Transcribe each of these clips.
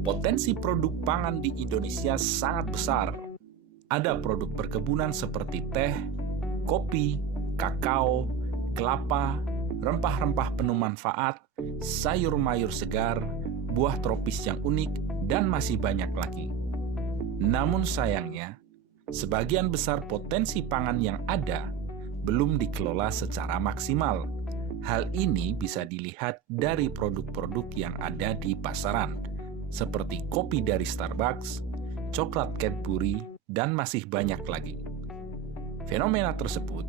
Potensi produk pangan di Indonesia sangat besar. Ada produk perkebunan seperti teh, kopi, kakao, kelapa, rempah-rempah penuh manfaat, sayur mayur segar, buah tropis yang unik, dan masih banyak lagi. Namun sayangnya, sebagian besar potensi pangan yang ada belum dikelola secara maksimal. Hal ini bisa dilihat dari produk-produk yang ada di pasaran, seperti kopi dari Starbucks, coklat Cadbury, dan masih banyak lagi. Fenomena tersebut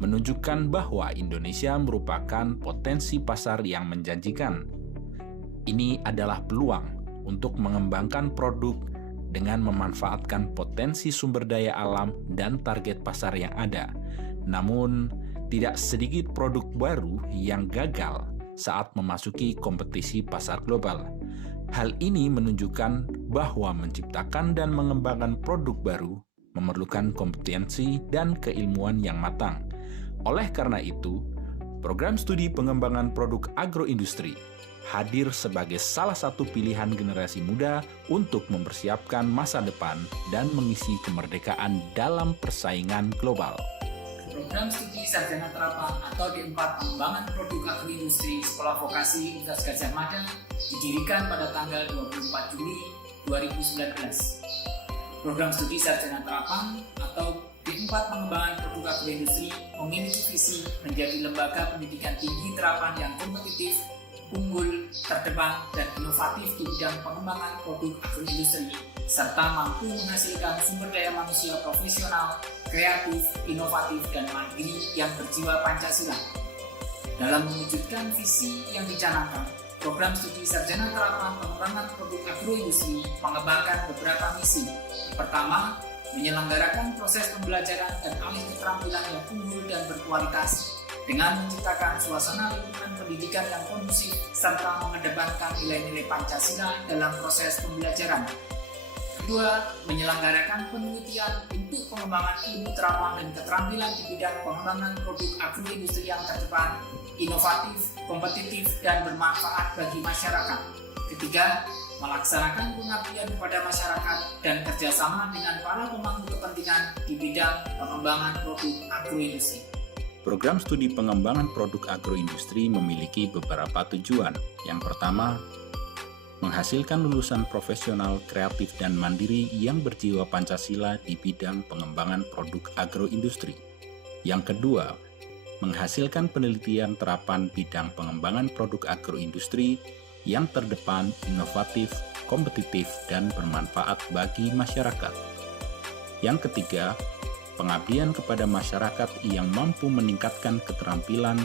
menunjukkan bahwa Indonesia merupakan potensi pasar yang menjanjikan. Ini adalah peluang untuk mengembangkan produk dengan memanfaatkan potensi sumber daya alam dan target pasar yang ada. Namun, tidak sedikit produk baru yang gagal saat memasuki kompetisi pasar global. Hal ini menunjukkan bahwa menciptakan dan mengembangkan produk baru memerlukan kompetensi dan keilmuan yang matang. Oleh karena itu, program studi pengembangan produk agroindustri hadir sebagai salah satu pilihan generasi muda untuk mempersiapkan masa depan dan mengisi kemerdekaan dalam persaingan global. Program Studi Sarjana Terapan atau D4 Pengembangan Produk Agroindustri Sekolah Vokasi Universitas Gadjah Mada didirikan pada tanggal 24 Juli 2019. Program Studi Sarjana Terapan atau D4 Pengembangan Produk Agroindustri memiliki visi menjadi lembaga pendidikan tinggi terapan yang kompetitif, unggul, terdepan, dan inovatif di bidang pengembangan produk agroindustri, serta mampu menghasilkan sumber daya manusia profesional, kreatif, inovatif, dan mandiri yang berjiwa Pancasila. Dalam mewujudkan visi yang dicanangkan, program studi Sarjana Terapan Pengembangan Produk Agroindustri mengembangkan beberapa misi. Pertama, menyelenggarakan proses pembelajaran dan alih keterampilan yang unggul dan berkualitas dengan menciptakan suasana lingkungan pendidikan yang kondusif serta mengedepankan nilai-nilai Pancasila dalam proses pembelajaran. Kedua, menyelenggarakan penelitian untuk pengembangan ilmu terapan dan keterampilan di bidang pengembangan produk agroindustri yang terdepan, inovatif, kompetitif, dan bermanfaat bagi masyarakat. Ketiga, melaksanakan pengabdian kepada masyarakat dan kerjasama dengan para pemangku kepentingan di bidang pengembangan produk agroindustri. Program studi pengembangan produk agroindustri memiliki beberapa tujuan. Yang pertama, menghasilkan lulusan profesional, kreatif, dan mandiri yang berjiwa Pancasila di bidang pengembangan produk agroindustri. Yang kedua, menghasilkan penelitian terapan bidang pengembangan produk agroindustri yang terdepan, inovatif, kompetitif, dan bermanfaat bagi masyarakat. Yang ketiga, pengabdian kepada masyarakat yang mampu meningkatkan keterampilan,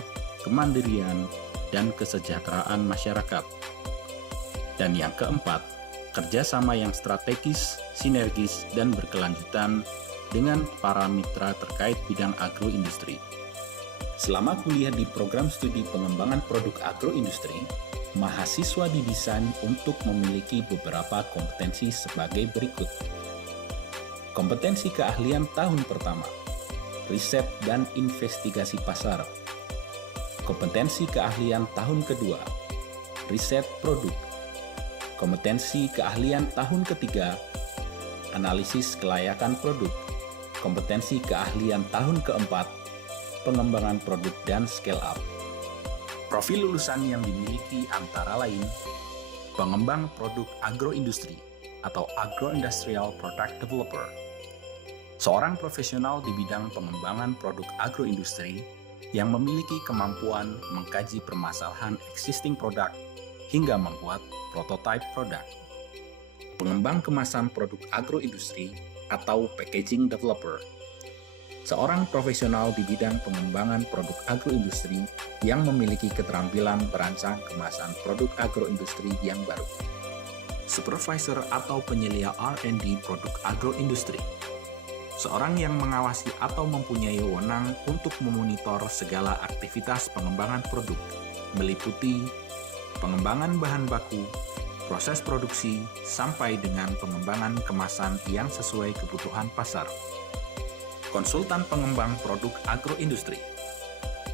kemandirian, dan kesejahteraan masyarakat. Dan yang keempat, kerjasama yang strategis, sinergis, dan berkelanjutan dengan para mitra terkait bidang agroindustri. Selama kuliah di program studi pengembangan produk agroindustri, mahasiswa didesain untuk memiliki beberapa kompetensi sebagai berikut. Kompetensi keahlian tahun pertama, riset dan investigasi pasar. Kompetensi keahlian tahun kedua, riset produk. Kompetensi keahlian tahun ketiga, analisis kelayakan produk. Kompetensi keahlian tahun keempat, pengembangan produk dan scale up. Profil lulusan yang dimiliki antara lain, pengembang produk agroindustri atau Agro-Industrial Product Developer. Seorang profesional di bidang pengembangan produk agroindustri yang memiliki kemampuan mengkaji permasalahan existing produk hingga membuat prototype produk. Pengembang kemasan produk agroindustri atau packaging developer. Seorang profesional di bidang pengembangan produk agroindustri yang memiliki keterampilan merancang kemasan produk agroindustri yang baru. Supervisor atau penyelia R&D produk agroindustri. Seorang yang mengawasi atau mempunyai wewenang untuk memonitor segala aktivitas pengembangan produk, meliputi pengembangan bahan baku, proses produksi, sampai dengan pengembangan kemasan yang sesuai kebutuhan pasar. Konsultan pengembang produk agroindustri.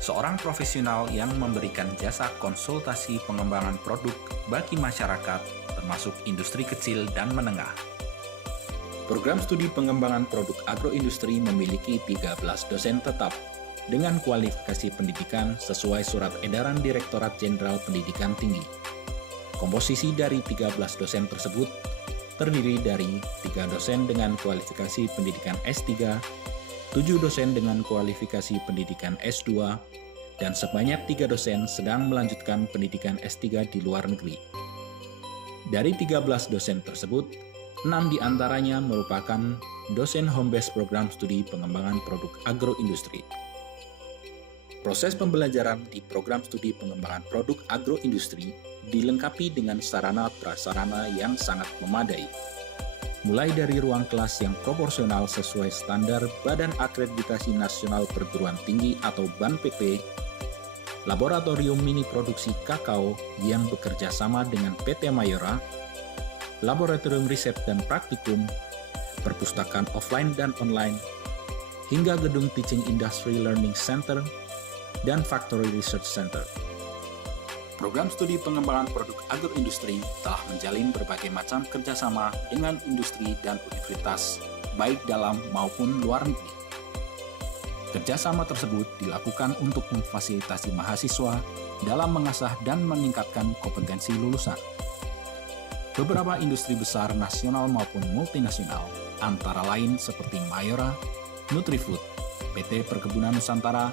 Seorang profesional yang memberikan jasa konsultasi pengembangan produk bagi masyarakat termasuk industri kecil dan menengah. Program studi pengembangan produk agroindustri memiliki 13 dosen tetap dengan kualifikasi pendidikan sesuai Surat Edaran Direktorat Jenderal Pendidikan Tinggi. Komposisi dari 13 dosen tersebut terdiri dari 3 dosen dengan kualifikasi pendidikan S3, 7 dosen dengan kualifikasi pendidikan S2, dan sebanyak 3 dosen sedang melanjutkan pendidikan S3 di luar negeri. Dari 13 dosen tersebut, 6 diantaranya merupakan dosen home-based program studi pengembangan produk agroindustri. Proses pembelajaran di program studi pengembangan produk agroindustri dilengkapi dengan sarana-prasarana yang sangat memadai. Mulai dari ruang kelas yang proporsional sesuai standar Badan Akreditasi Nasional Perguruan Tinggi atau BANPT, laboratorium mini produksi kakao yang bekerja sama dengan PT Mayora, laboratorium riset dan praktikum, perpustakaan offline dan online, hingga gedung Teaching Industry Learning Center, dan Factory Research Center. Program studi pengembangan produk agroindustri telah menjalin berbagai macam kerjasama dengan industri dan universitas, baik dalam maupun luar negeri. Kerjasama tersebut dilakukan untuk memfasilitasi mahasiswa dalam mengasah dan meningkatkan kompetensi lulusan. Beberapa industri besar nasional maupun multinasional, antara lain seperti Mayora, Nutrifood, PT Perkebunan Nusantara,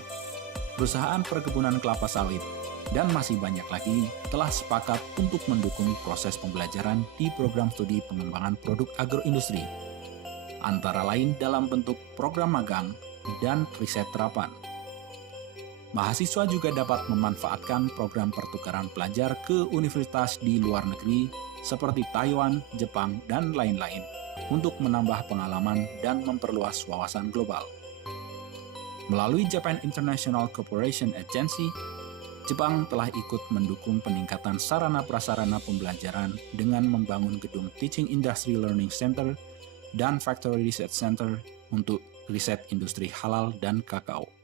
perusahaan perkebunan kelapa sawit, dan masih banyak lagi telah sepakat untuk mendukung proses pembelajaran di program studi pengembangan produk agroindustri, antara lain dalam bentuk program magang dan riset terapan. Mahasiswa juga dapat memanfaatkan program pertukaran pelajar ke universitas di luar negeri seperti Taiwan, Jepang, dan lain-lain untuk menambah pengalaman dan memperluas wawasan global. Melalui Japan International Cooperation Agency, Jepang telah ikut mendukung peningkatan sarana-prasarana pembelajaran dengan membangun gedung Teaching Industry Learning Center dan Factory Research Center untuk riset industri halal dan kakao.